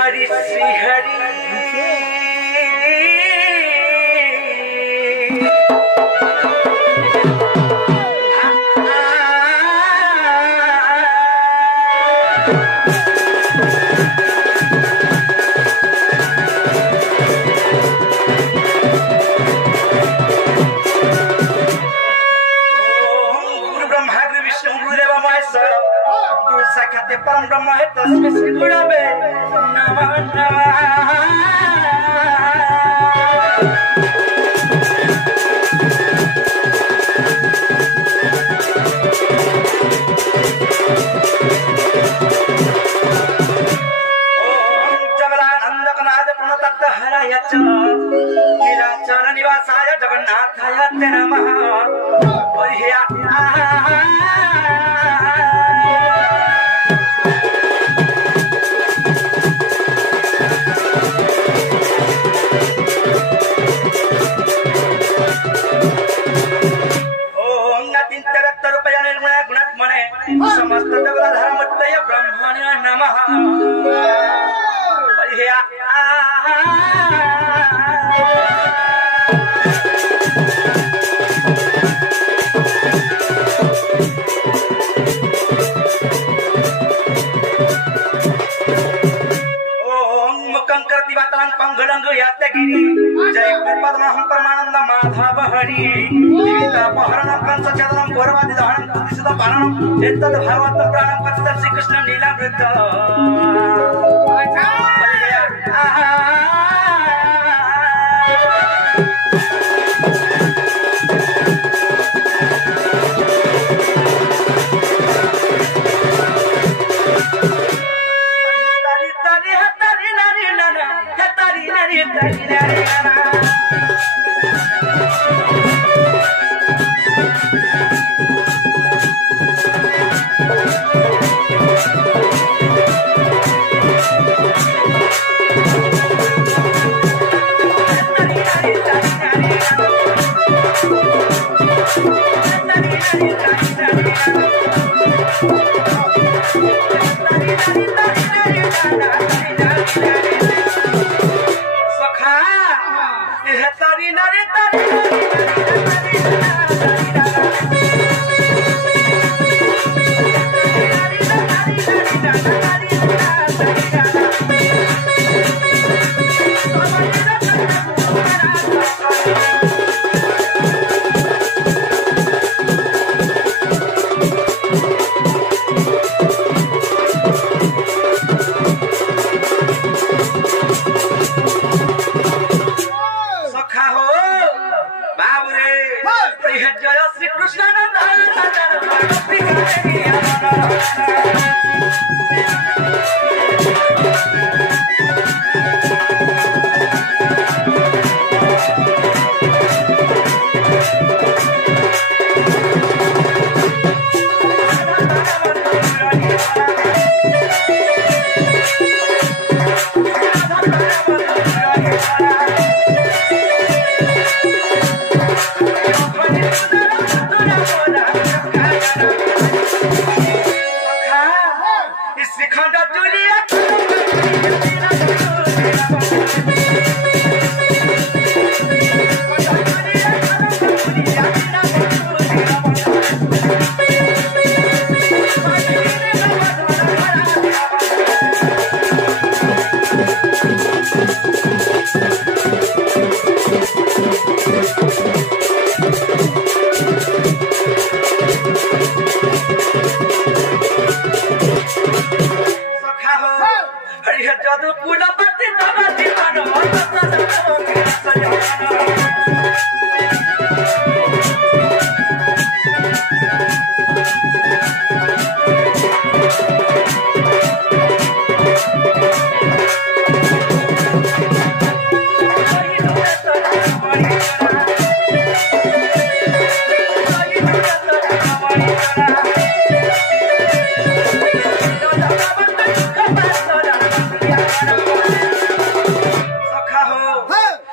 हरि श्री हरि परम ब्रह्म है तस्मै श्री गुरवे नमः जगदानंदकनाथ प्रणतत्तहराय च नीलाचल निवासाय जगन्नाथाय ते नमः हरिया समस्त जगदाधारमूर्तये ब्रह्मणे नमः ओम मुखं करति वातां पंगलंग यातगिरि जय पद्महं परमानंद माधव हरि जीविता पहरणं कंस चदनं गौरवादि दहनं तुदिसद पारणं एतद् भागवत पुराणं कथित श्री कृष्ण लीलामृत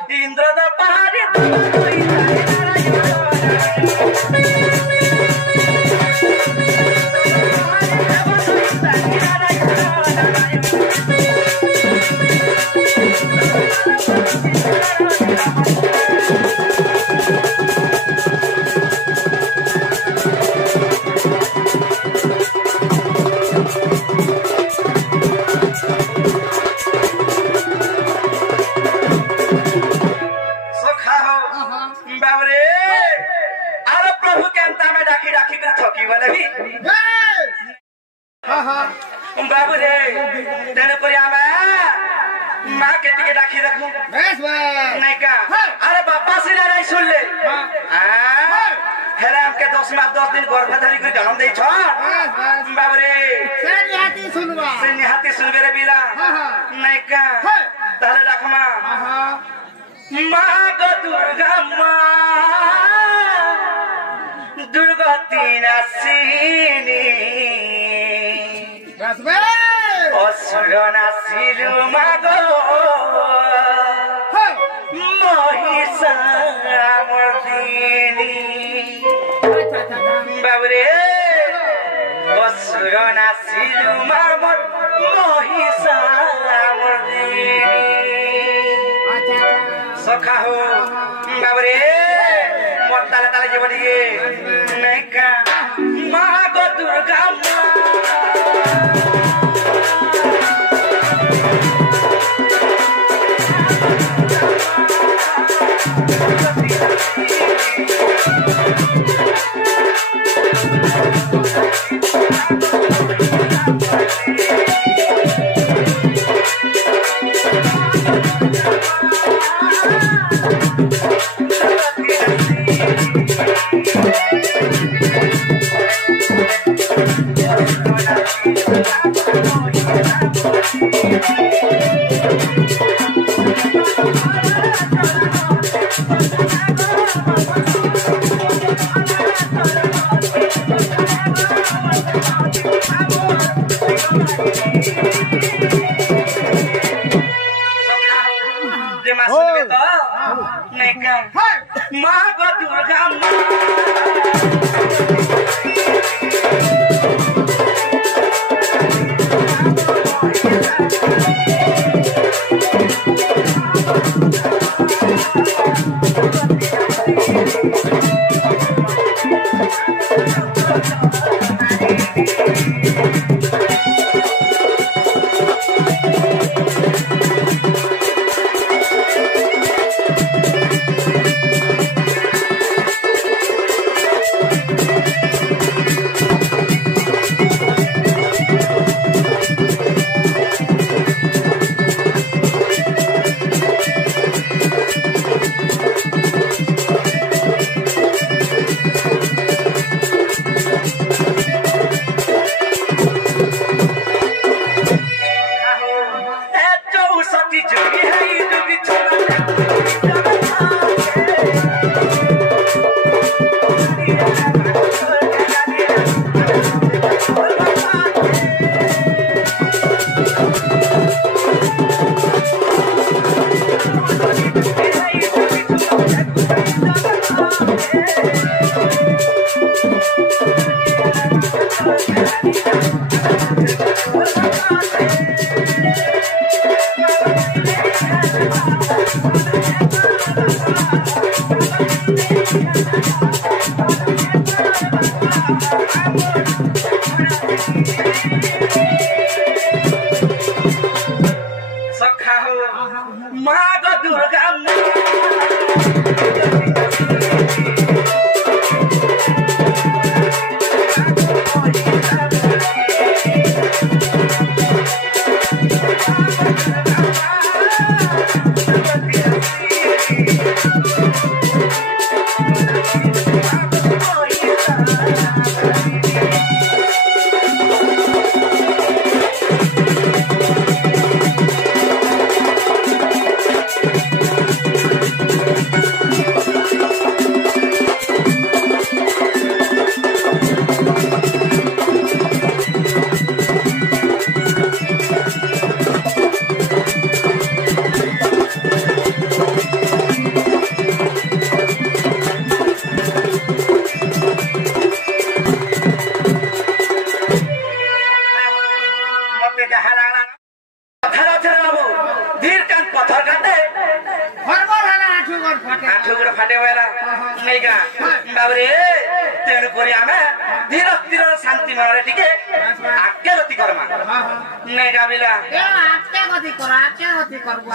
इंद्र बाबू रे तेरे पर आमे माँ के टिके डाकी रखूं बस नहीं का अरे बापा से नहीं सुन ले हेरा हमके 10 दिन गर्भधारी कर जन्म दे छ बाबू रे से निहाती सुनबे रे बिला नहीं का तारे रखमा माँ गो दुर्गा दुर्गति नासिनी असुर नासिलु मागो महिषामर्दिनी बाबुरे असुर नासिलु मामर महिषामर्दिनी सखा हो बाबुरे मोर ताले ताले जे बडिगे नैका मागो दुर्गा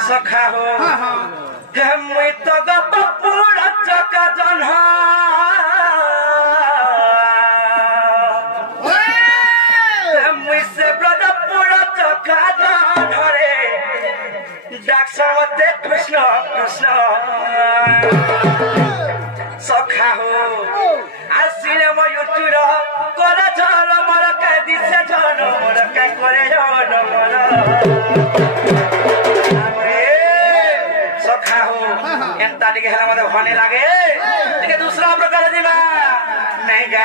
सखा हो मुई तो गपुड़ा चका जन्हा मुई से ब्रद पुड़ा डाक्टर मते कृष्ण कृष्ण सखा हो आसिने मयूर कोरा चल मोर के दिसे जन मोर के करे जन मोर सखा हो एंता टिके हला मते होने लागे टिके दूसरा प्रकार दिबा नहीं जा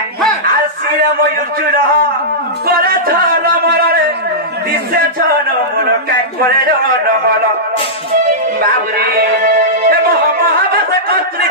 आसिने मयूर कोरा चल मोर रे दिसे जन मोर के करे जन मोर बाबरे ए महाभारत कत्रि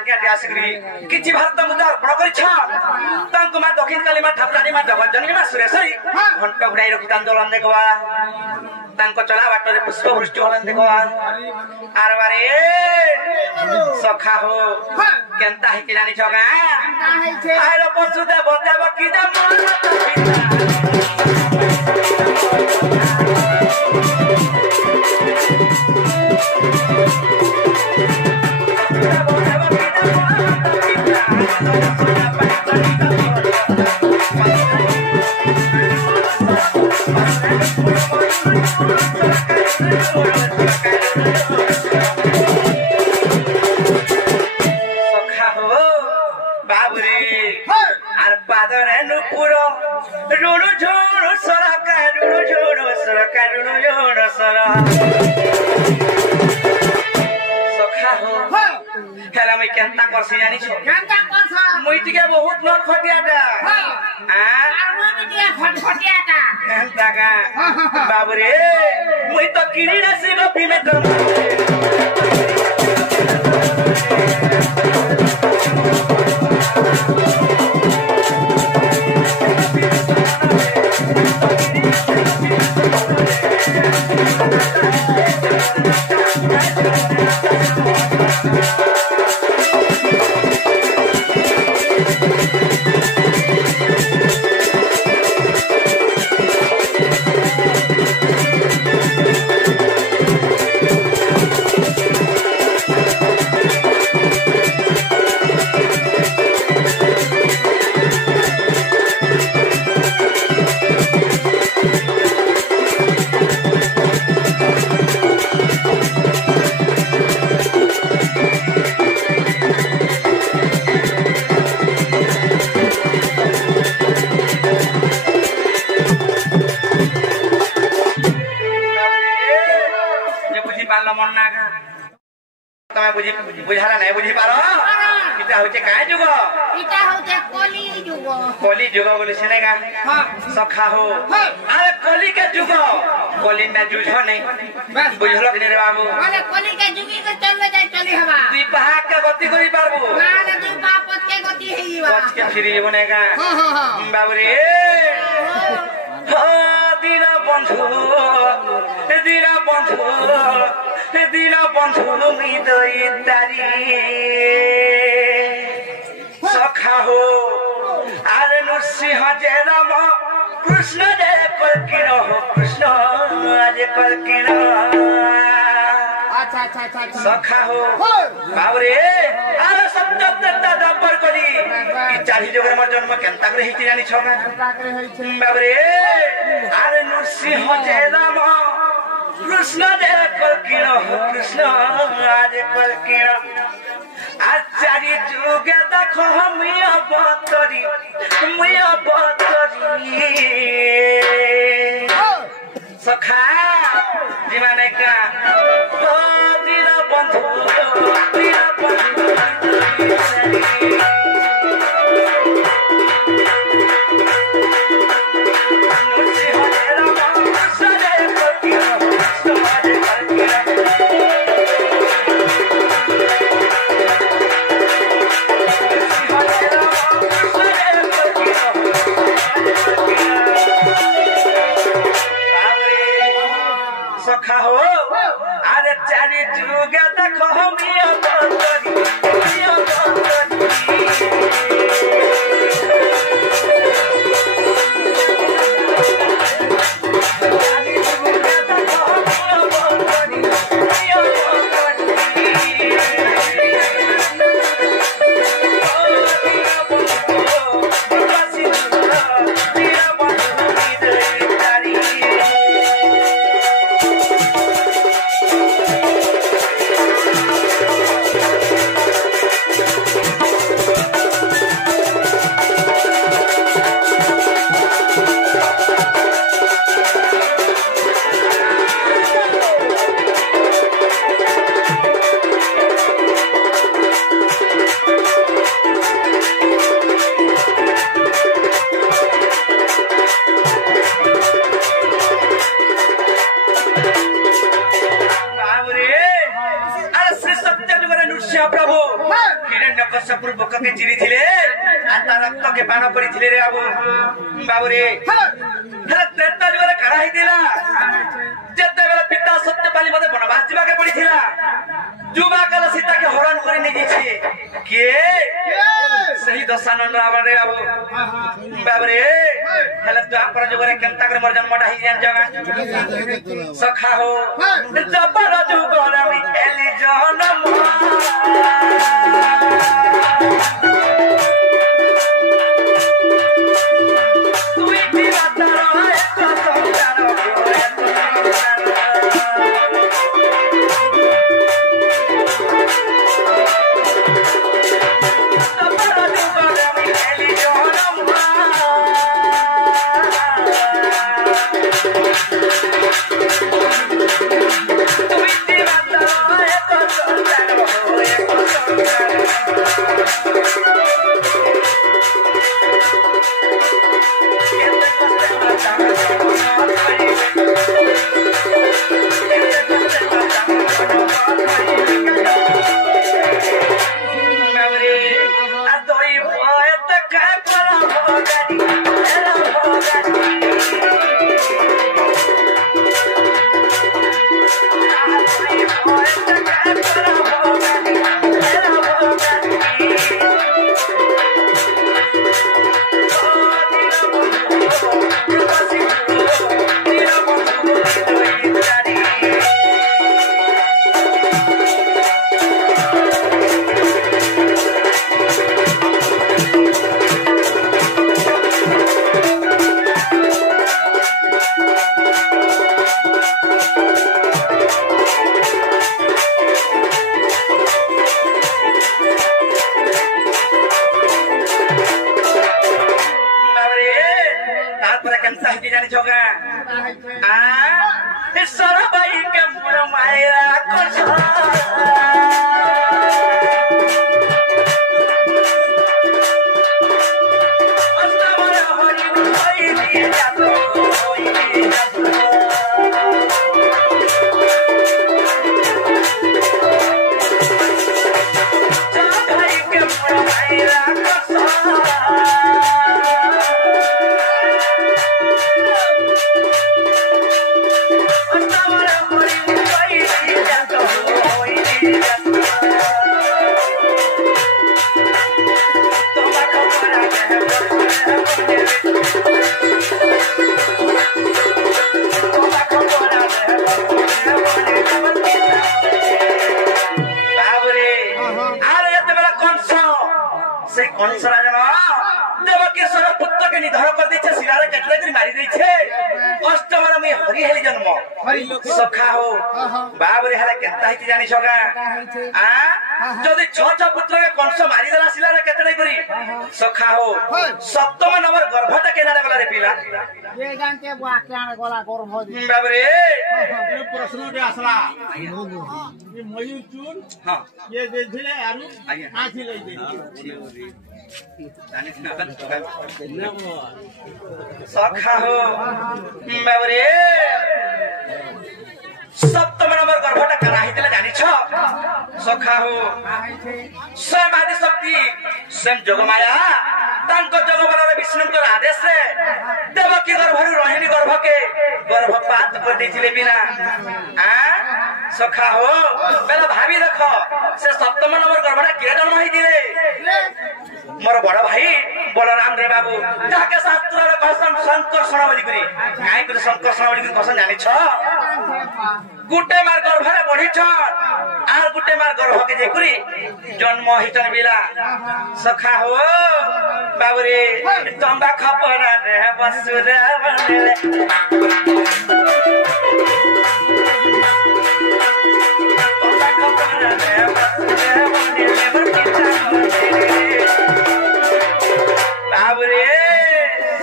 किछि भारत मुद्दा अर्पण करिछ तांको मा दक्षिण काली मा ठाकुरानी मा जगज्जननी मा सुरेश्वरी घंटा घुड़ाई रखि आंदोलन देखवा तांको चला बाट रे पुष्प वृष्टि होलन देखवा आर बारे सखा हो केनता हे कि जानि छगा आरो पशु देव देव कि दम बहुत नट खटियाटा बाबू रे मुई तो किणी राशि गपी में बुझाला नहीं बुझी पारो इटा होचे काय जुग इटा होचे कली जुग बोले सिनेगा हां सखा हो अरे कली के जुग कली में जुझ नहीं बुझलो कि रे बाबू माने कली के जुगी के चलले जाय चली हवा दुई पहा के गति करी पारबो ना ना दुई पापत के गति हेइबा पच के फिरी बनेगा हां बाबू रे हो दीना बंधु हृदय तारी सखा हो आरे नृसिंह जे राम कृष्ण रे कलकिन हो कृष्ण रे कलकिन अच्छा अच्छा अच्छा अच्छा सखा हो बाबरे अरे शब्द तत्ता दब्बर करी कि चाही जोगरे मोर जन्म केनता करे हिति जानि छगा ताकरे होइ छै बाबरे अरे नृसिंह जय राम कृष्ण रे कलकिन हो कृष्ण रे कलकिन आचार्य जुगे देखो मिया बतरी सखा जीवाने का ओ दीन बंधु सखा हो अरे चारी जुगे देखो मिया बंधरी प्रभु हिरण्यकश्यपुर बकके चिरी थिले आता रक्त के पान पड़ी थिले रे बाबू बाबू रे हेले त्रेता जुगरे खड़ा ही दिला जते बेला पिता सत्यपाली मते वनवास जीवा के पड़ी थिला जुबा काल सीता के हरण करी नै दिछि के सही दशानन रावण रे बाबू रे हेले तो आपरा जुगरे केनता करे मोर जन्म डाही जान जगा सखा हो जबर जुगरे मी एली जनम Yeah. के निधन कर देछे सिलारे केतले करी मारी देछे अष्टम में मैं हरि हेली जन्म सखा हो बाप रे हला केनता हिति जानि छगा आ जदी छ पुत्र के कंस मारी देला सिलारे केतले करी सखा हो सप्तम नंबर गर्भटा केना गला रे पिला ये जानते बुआ केना गला गर्भ दे बाप रे ये प्रश्न के असला ये मयूर चून हां ये देखले आरु आथि लई दे सखा हो बाप रे सप्तम नंबर गर्भटा करा हितले जानि छ सखा हो स्वयं आदि शक्ति स्वयं जोगमाया तांको जोगबलर विष्णुଙ୍କର आदेश रे देवकी गर्भरु रोहिणी गर्भ के गर्भपात कर देथिले बिना आ सखा हो बेला भाभी देखो से सप्तम नंबर गर्भटा किरा जन्म होई दिले मोर बड़ भाई बलराम रे बाबू जाके शास्त्र रे कहसन संकर्षण बोली करी काई कर संकर्षण बोली करी कहसन जानि छ गुटे मार गर्भ रे बढ़ी छ आर गुटे मार गर्भ के जेकुरी जन्म हितन बिला सखा हो बाबू रे तंबा खपरा रे बसुरे बनले तंबा खपरा रे बसुरे बनले बाबू रे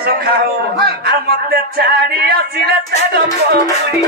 सखा हो आर मते छाड़ी आसिले ते गपुरी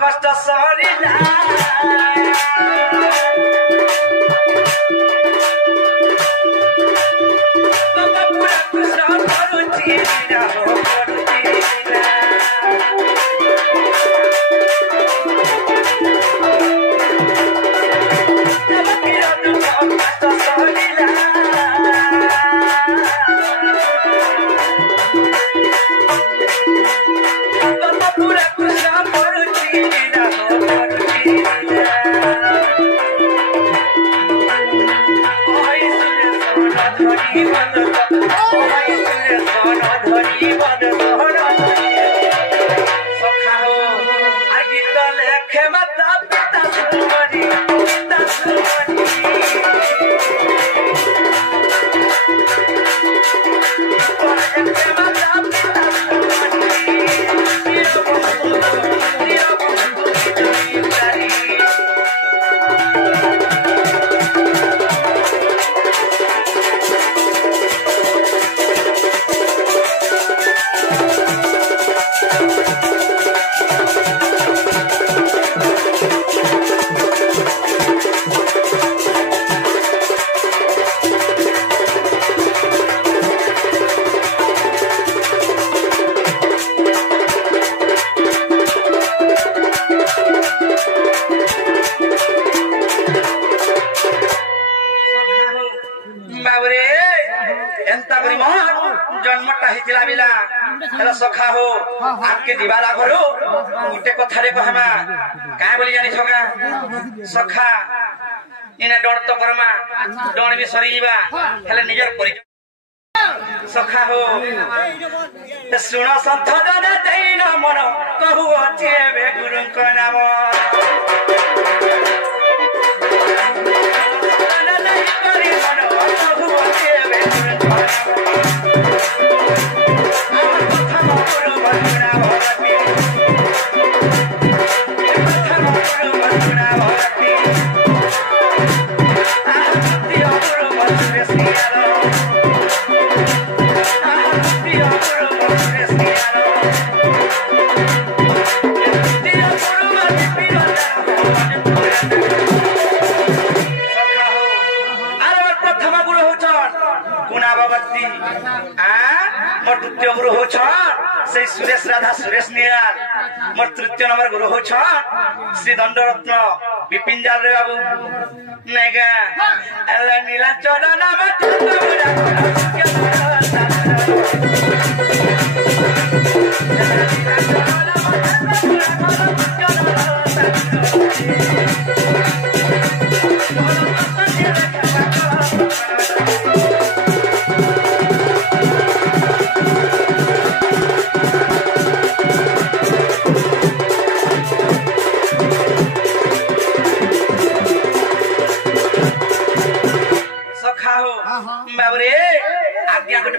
कष्ट सरिला पूरा कृष्ण करुची हो सखा हो आपके दीवारा घरो गोटे कथारे कहमा काय बोली जानि छगा सखा इना डर तो करमा डर भी सरी जीवा हेले निजर परिचय सखा हो सुनो संत जन देन मन कहू अछि बे गुरुंक नाम नहीं करी मन कहू अछि बे गुरुंक द्वितीय गुरु हो से सुरेश राधा सुरेश निहाल मोर तृतीय नंबर गुरु हो श्री दंडरत्न विपिन जाल रे बाबू नेगा नीलाचल नाम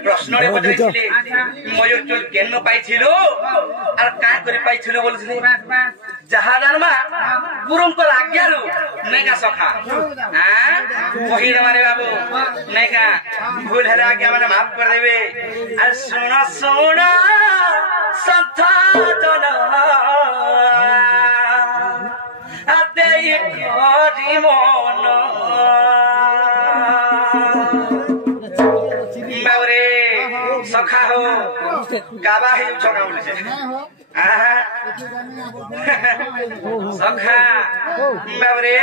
प्रश्न मयूर चुल केन पाई क्या कर बोलते जहा जानवा गुरु आज्ञा नैका सखा कही मारे बाबू नैका भूल है आज्ञा मैंने माफ कर देवे सुन सुन सथा जन मन सखा हो गावा है छका बोले सखा बाबरे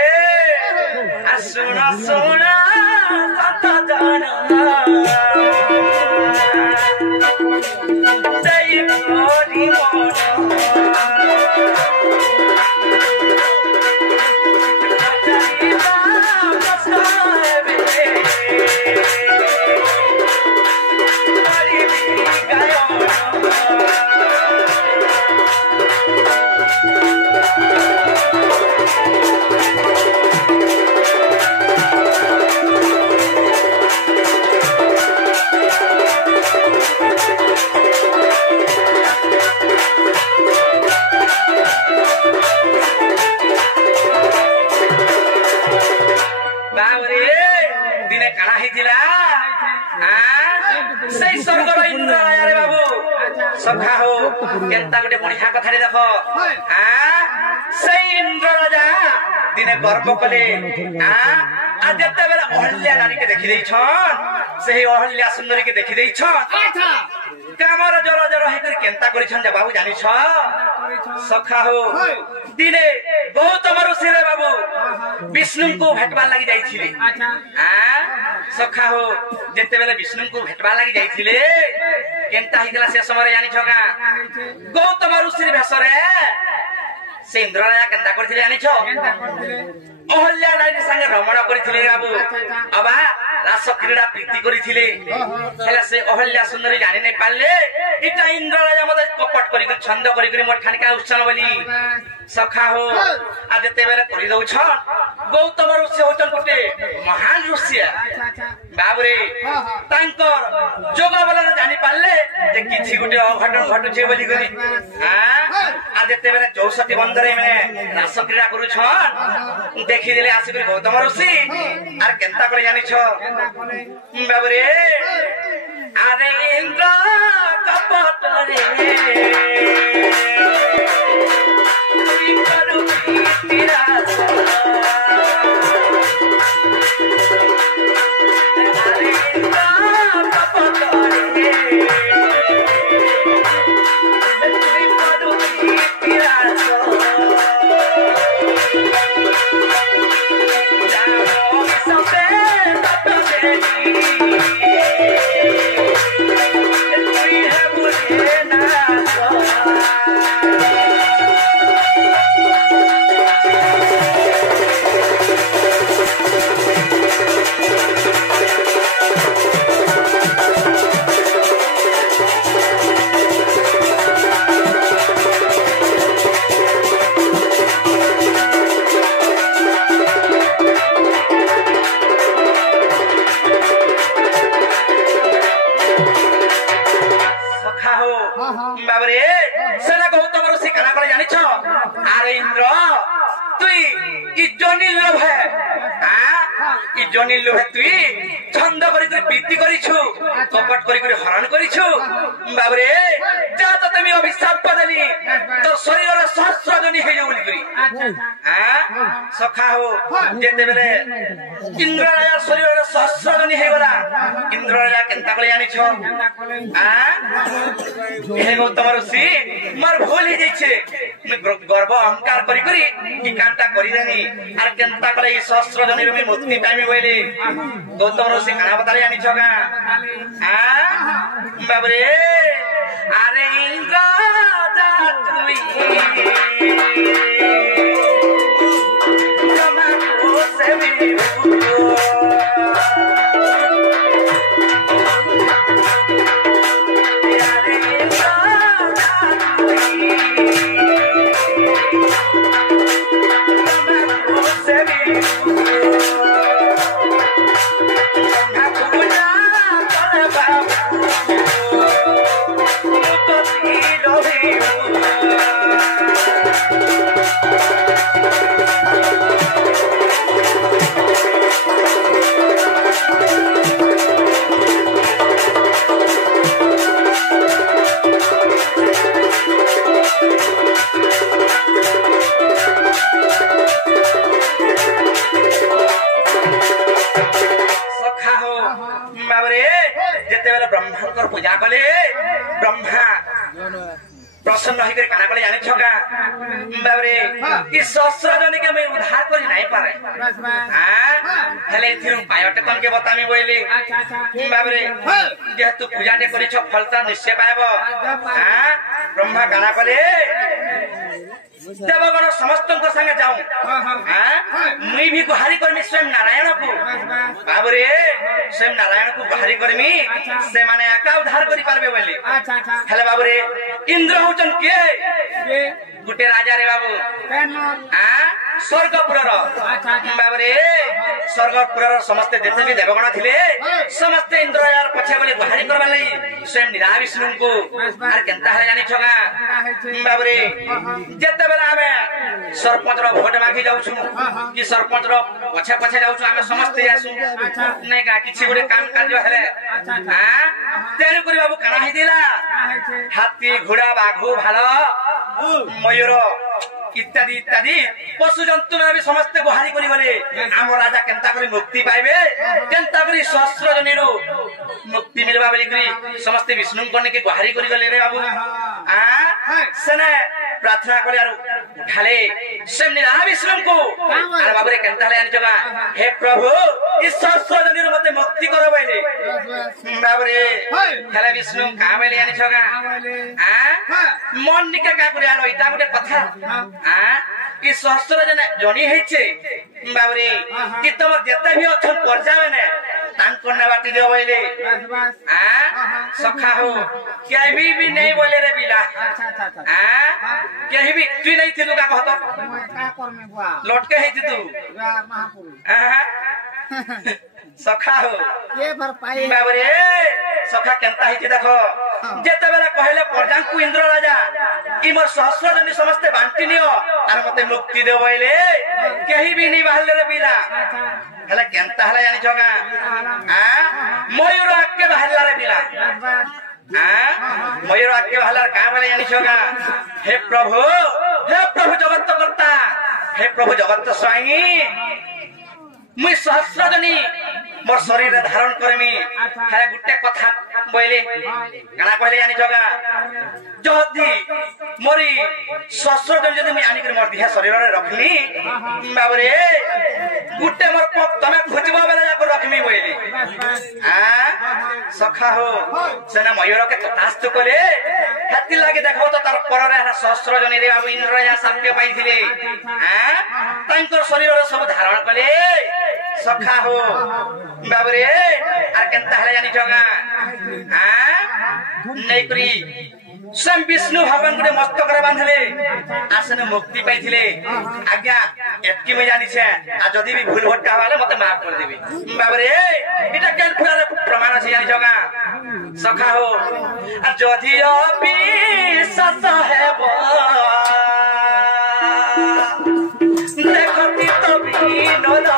सुन सुन सत जन जय मोरी सखा हो केनता गोटे बढ़िया कथा देख से इंद्र राजा दिने गर्व कले आदते बेला अहल्या नारी के देखि देइछन से अहल्या सुंदरी के देखि देइछन कामर जर जर हेकर केनता करिछन जे बाबू जानिछ सखा हो दिने गौतम ऋषि रे बाबू विष्णु को भेटबा लागि जाइथिले सखा हो जेते बेला विष्णु को भेटबा लागि जाइथिले केनता हिगला से समय जानिछ का गौतम ऋषि भेषरे से इंद्र राजा केनता करथिले जानिछ अहल्या नारी संगे रमण करथिले बाबू अबा रास क्रीड़ा प्रीति करथिले हेला से अहल्या सुंदरी जानि नै पाले इटा इंद्र राजा मते कपट करी छंद करी मोर ठानिका उछन बोली सखा हो आदते बेले करि दउ छ गौतम ऋषि होतन गोटे महान ऋषि बाबरे तांकर जोग बल जानि पाले जे किछि गोटे अघटन घटु छे बोली करी आदते बेले 64 बंदरे में रास क्रीड़ा करू छ देखि देले आसी कर गौतम ऋषि आर केनता करे जानि छ बाबरे अरे इंद्र कपट रे इ जनी लोहे तुई छंद करी प्रीति करिछु कपट करी हरण करिछु बाबरे जा तो तुम अभिशाप पदली तो शरीर रे सहस्र जनी हे बोली करी हां सखा हो जेते बेले इंद्रराजा शरीर रे सहस्र जनी हे गला इंद्रराजा केनता कले आनी छ हां हे गौतम ऋषि मर भूल ही जाइछे गर्व अहंकार करी कि कांटा करी देनी आर केनता कले ई सहस्र जनी रे मुक्ति पाइमी बोले गौतम ऋषि काना बताले आनी छगा हां बाबरे अरे इंद्र जा तुई कमा को से भी पूजा कले ब्रह्मा प्रसन्न होकर काना कले जाने छगा बाबरे ई सहस्र जन के मैं उद्धार करी नहीं पारे हां हेले थिरु पायटे कन के बतामी बोइली बाबरे जे तू पूजा दे करी छ फलता निश्चय पाएबो हां ब्रह्मा काना कले देवगण समस्त संगे जाऊं हां मुई भी गुहारी करमी स्वयं नारायण को बाबरे स्वयं नारायण को गुहारी करमी से माने आका उद्धार करी पारबे बोली हेले बाबरे इंद्र होचन के गुटे राजा रे बाबू हां स्वर्गपुर रो बाबरे स्वर्गपुर रो समस्त देते भी देवगण थिले समस्त इंद्र यार पछे बोले गुहारी करबा लई स्वयं निरा विष्णु को आर केनता है जानी छगा बाबरे जते बेला हमें सरपंच रो वोट मांगी जाउ छु कि सरपंच रो पछे पछे जाउ छु हमें समस्त आसु नै का किछि गुटे काम कार्य हेले हां तेनु करी बाबू काना ही दिला हाथी घोड़ा बाघ भाल मयूर इत्यादि इत्यादि पशु जंतु भी समस्त गुहारी करी गले आम राजा केनता करी मुक्ति पाइबे केनता करी सहस्र जनीरु मुक्ति मिलबा बोली करी समस्त विष्णु कने के गुहारी करी गले रे बाबू आ सने प्रार्थना करे आरो उठाले स्वयं निरा विष्णु को आर बाबू रे केनता ले आनी जगा हे प्रभु इस सहस्र जनीरु मते मुक्ति करो बोले बाबू रे हेले विष्णु कामे ले आनी जगा आ मन निके का करे आलो इटा गुटे कथा कि सहस्र जन जनी हेछे बाबरे कि तुम जते भी अथन पर जावे ने तांको ने बाटी दियो बोले सखा हो केही भी नहीं बोले रे बिला केही भी तू नहीं थिलु का कहत का करमे बुआ लटके हेति तू महापुरुष सखा हो के भर पाई बाबरे सखा केनता हेति देखो जेते बेला कहले प्रजान को इंद्र राजा कि मोर सहस्र जनी समस्त बांटी नियो आर मते मुक्ति देव बोले केही भी नहीं बाहले रे बिला हला केनता हला जानी जगा मयूर आके बाहला रे बिला मयूर आके बाहला का बोले जानी जगा हे प्रभु जगत करता हे प्रभु जगत स्वामी मुई सहस्र जनी मोर शरीर धारण करमी है गुटे कथा बोले गाना कहले जानी जगा जदी मोरी सहस्र जन जदी मुई आनी कर मोर दिहा शरीर रे रखली बाबरे गुटे मोर पप तमे खोजबा बेला जाको रखमी बोले सखा हो सेना मयूर के ततास्त करे हाथी लागे देखो तो तार पर रे सहस्र जनी रे बाबू इंद्र या साप्य पाइथिले तांकर शरीर रे सब धारण कले सखा हो बाबरे आर केनता हले जानी जगा नै करी स्वयं विष्णु भगवान गुटे मस्तक रे बांधले आसने मुक्ति पाइथिले आज्ञा एतकी में जानी छे आ जदी भी भूल भटका वाले मते माफ कर देबे बाबरे इटा केन फुलारे प्रमाण छै जानी जगा सखा हो आ जदी अभी सस हेबो देखती तो भी नोदा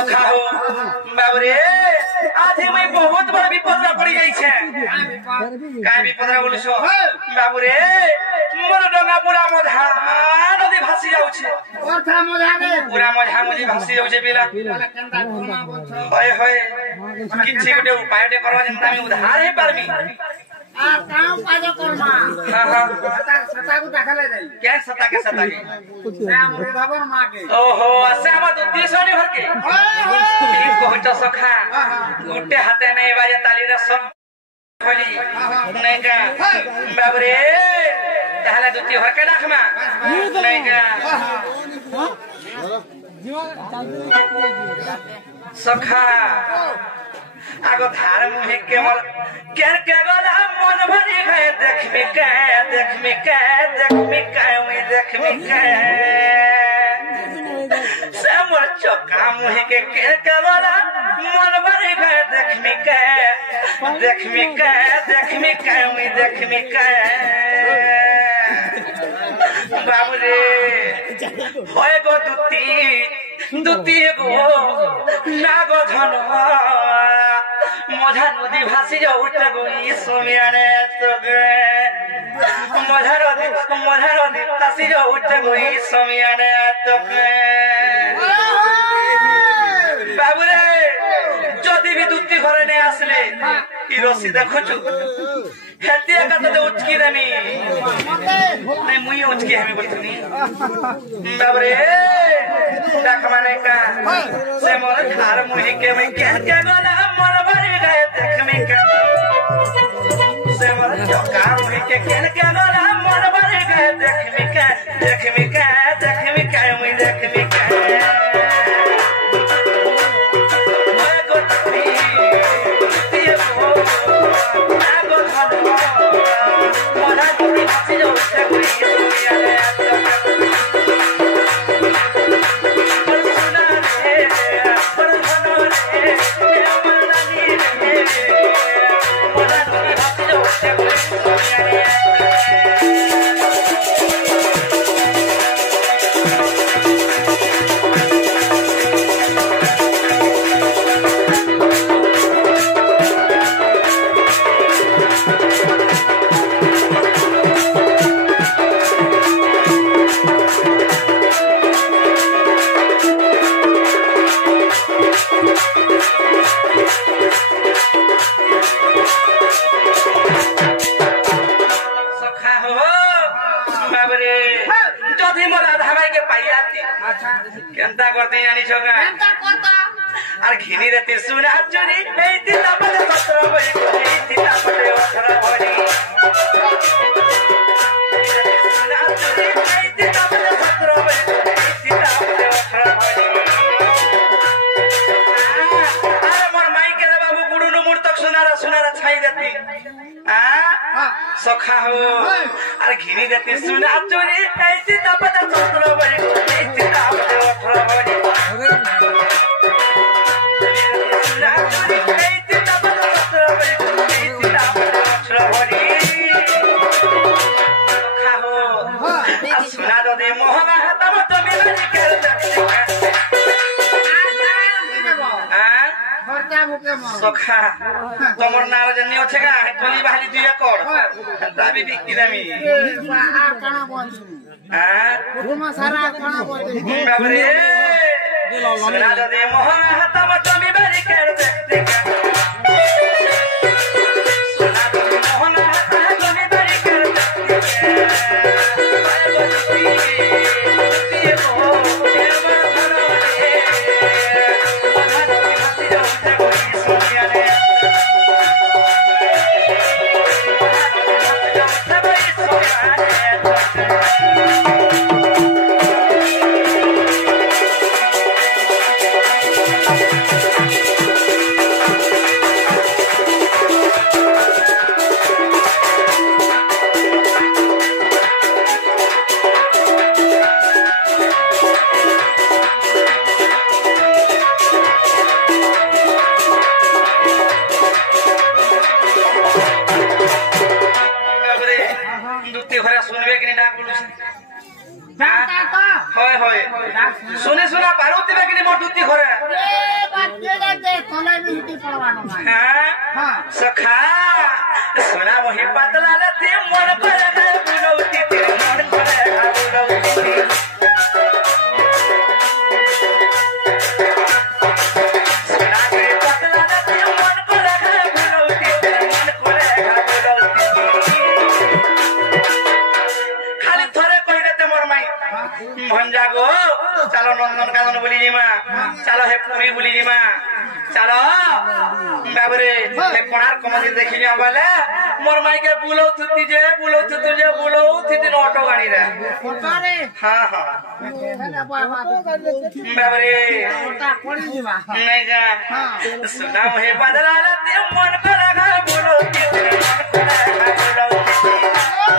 सखा हो बाबरे आज मैं बहुत बड़ा विपद में पड़ी गई छे काय विपद रे बोलिसो बाबूरे मोर डंगा पूरा मधा नदी भासी जाउ छे कोठा मजा रे पूरा मधा मुझी भासी जाउ छे पिला बोला केंदा घुमा बोल होय होय किछि गोटे उपाय टे करवा जेंता मैं उधार हे पारमी आ काम पाजो करमा हां हां सता को देखले जाई क्या सता के श्याम रुधवन मां के ओहो से हम दुती सोनी भर के ठीक कहत सखा गुटे हाथे नहीं बाजे ताली रे सब होली नहीं का बाबरे ताहले दुती भर के राखमा नहीं का सखा आगो धार मुहे के मोर केर के गला मन भरी गए देख मी के से मोर चौका मुहे के केर के गला मन भरी गए देख मी के बाबू रे होय गो दुती गो नागो धन मझा नदी भासी जाऊ गई सोमियाने तो मझा नदी भासी जाऊ गई सोमियाने तो बाबू रे जदि भी दुती घरे नहीं आसले ई रसी देखुचु हेती एका तो उचकी देमी नहीं मुई उचकी हमें बोलतनी बाबू रे देख माने का से मोर खार मुही के मैं कह के गला मोर भरी गए देख में का से मोर चौका मुही के कह के गला मोर भरी गए देख में का मैं देख में का केंता करते जानी छोका केंता करता और घिनी रहती सुना चोरी ए दिला बले 17 बड़ी ए दिला बले 18 बड़ी सुना चोरी ए दिला बले 17 बड़ी ए दिला बले 18 बड़ी अरे मोर माई के बाबू गुडू नु मुर तक सुनारा छाई देती सखा हो और घिनी रहती सुना चोरी ए दिला बले 17 बड़ी ए दिला बले 18 बड़ी सुना दो दे मोहना तब तो मिला कर सखा तमर नार जन्नी अछि का टोली बाहली 2 एकड़ दाबी बिकी दामी सारा खाना बोल बाबरे सुना दो दे मोहना तब तो मिला कर सुना दो मोहना तब तो मिला कर सुने सुना पार्वती बेकनी मोर दुती घरे ए बाटे दे तले बिटी पड़वानो मां हां हां सखा सुना वही पतला लती मन पर गए बुलौती तेरे मन पर गए बुलौती सुना के पतला लती मन पर गए बुलौती तेरे मन पर गए बुलौती खाली थोड़े कहि देते मोर माई भंजा गो चलो नंदनकानन बोली निमा चलो हे पुरी बोली निमा चलो बाबरे हे कोणार्क मंदिर देखिलिया बोले मोर माई के बुलौ थुती जे ऑटो गाड़ी रे फोटो रे हां हां ना बाबा बाबरे फोटो पड़ी दिवा नहीं गा हां सुना हे बदला ते मन को लगा बुलौ ते मन को लगा बुलौ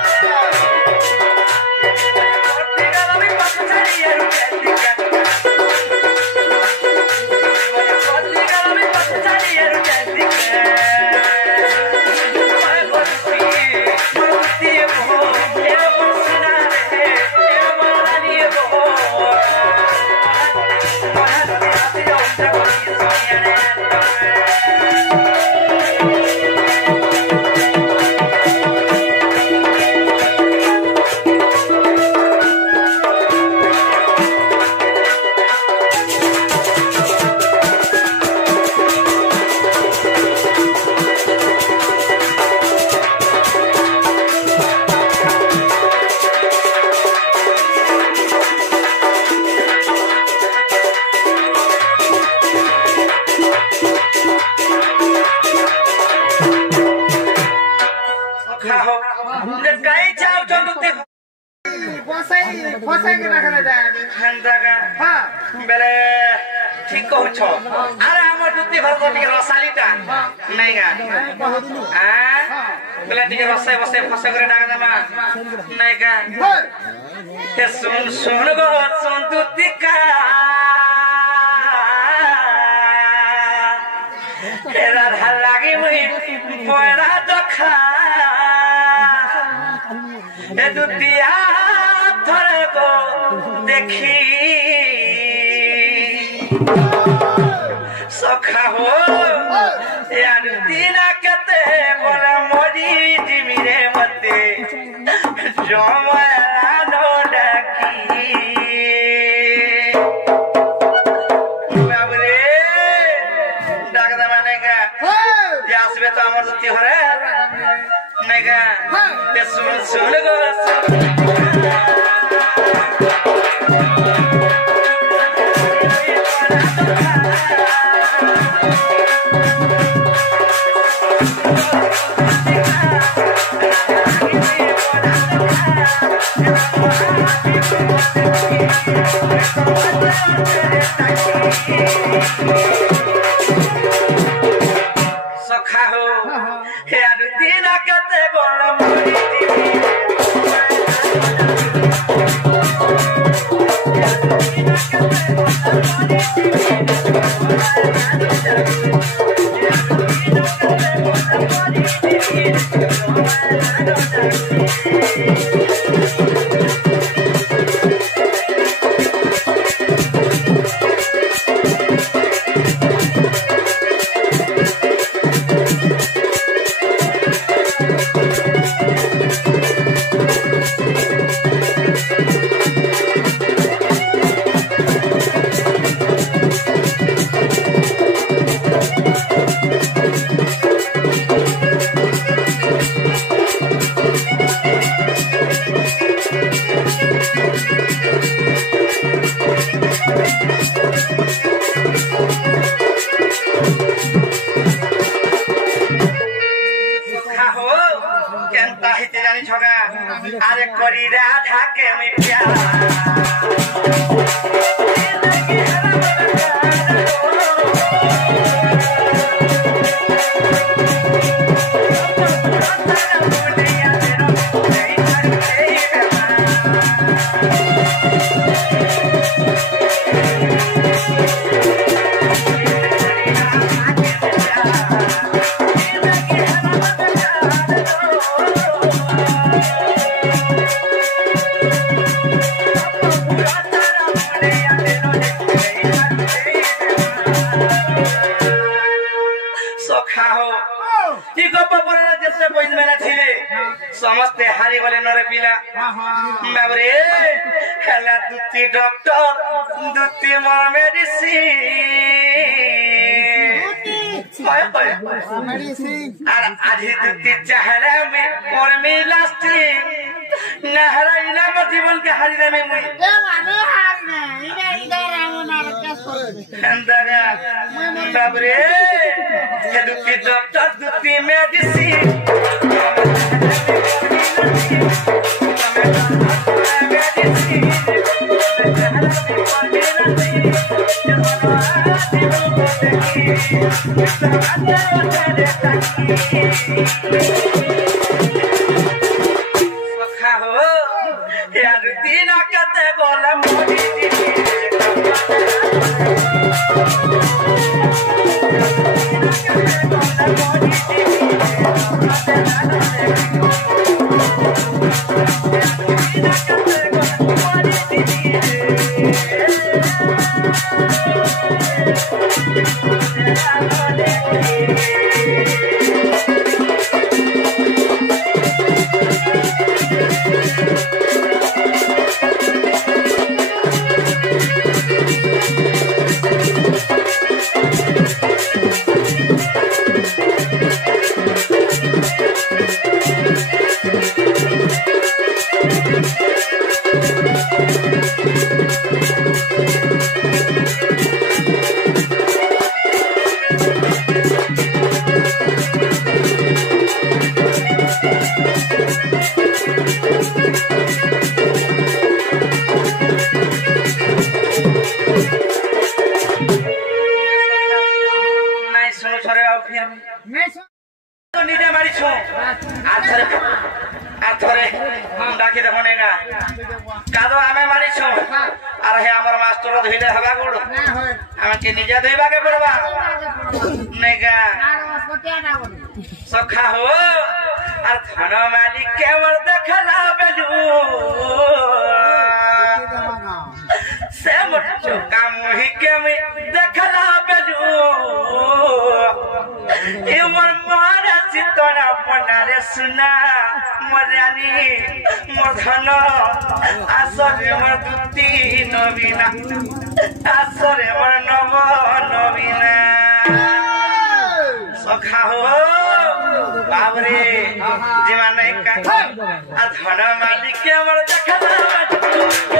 फसे के रखले जाए हंदा का हां बेले ठीक कहू छ अरे हमर दुती घर को टिके रसालीटा नहीं गा हां बेले टिके रसाई बसे फसे करे डागा दमा नहीं गा हे सुन गो सुन दुती का तेरा धल लागी मुई पोरा दखा हे दुतिया थोड़े को देखी सखा हो यार दीना कते बोला मोदी जिमिरे मते जमला नो डाकी बाबरे डाक दमाने का जासबे तो हमर दुती हरे नहीं का ते सुन गो सखा हो यार दीना कते गोला मोरी पिला बाबरे हेला दुती डॉक्टर दुती मोर मेडिसिन আর আজি দুটি চেহারা মে মোর মিলাস্তি নাহারাই না জীবন কে হারিয়ে মে মুই এন্দারা বাবরে হে দুটি ডক্টর দুটি মেডিসিন यार दीना कहते बोला मोदी दीदी सखा हो और धन मालिक के मर देखला बेलू से मोर चौका मुही के में देखला बेलू ए मोर मारा चितना पनारे सुना मोर रानी मोर धन आसरे मोर दुती नवीना आसरे मोर नव नवीना सखा हो बाबरे जीवन धन मालिक के मर देखला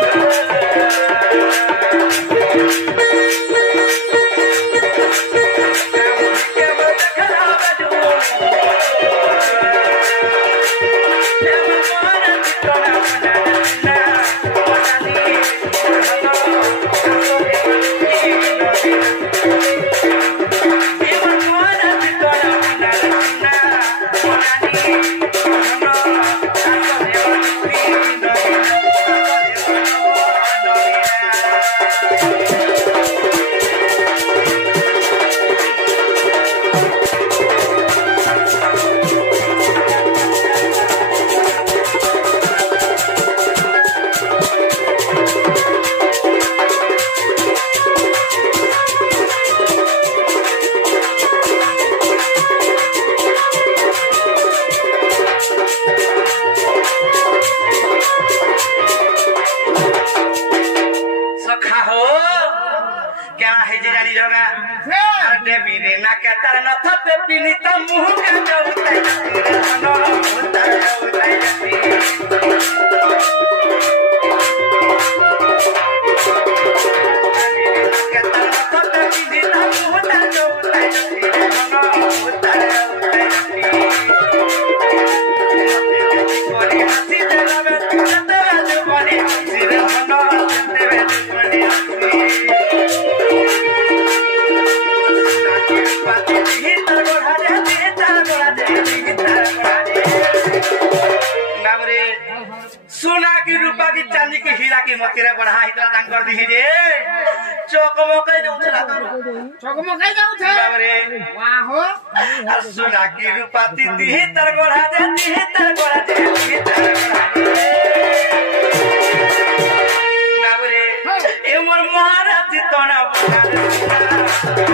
सोना की रूपा की चांदी की हीरा की मतीरे बढ़ा इतना दान कर दी रे चौकमोके जाउछला चौकमोके जाउछला रे वाह हो सोना की रूपा ती तर बढ़ा दे तर बढ़ा दे तर बढ़ा दे नाबरे ए मोर मारा चितना बढ़ा दे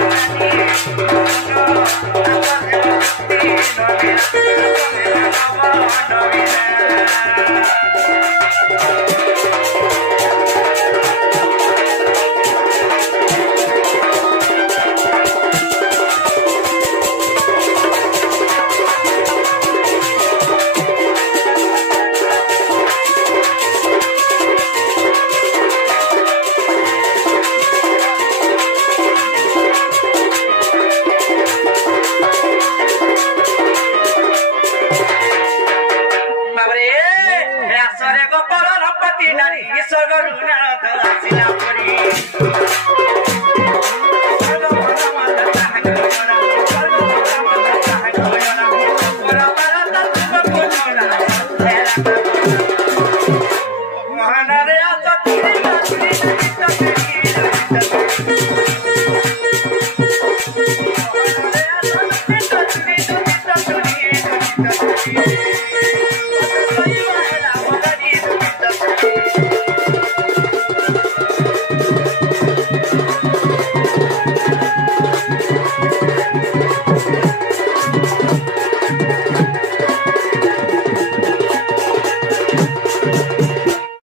करुणात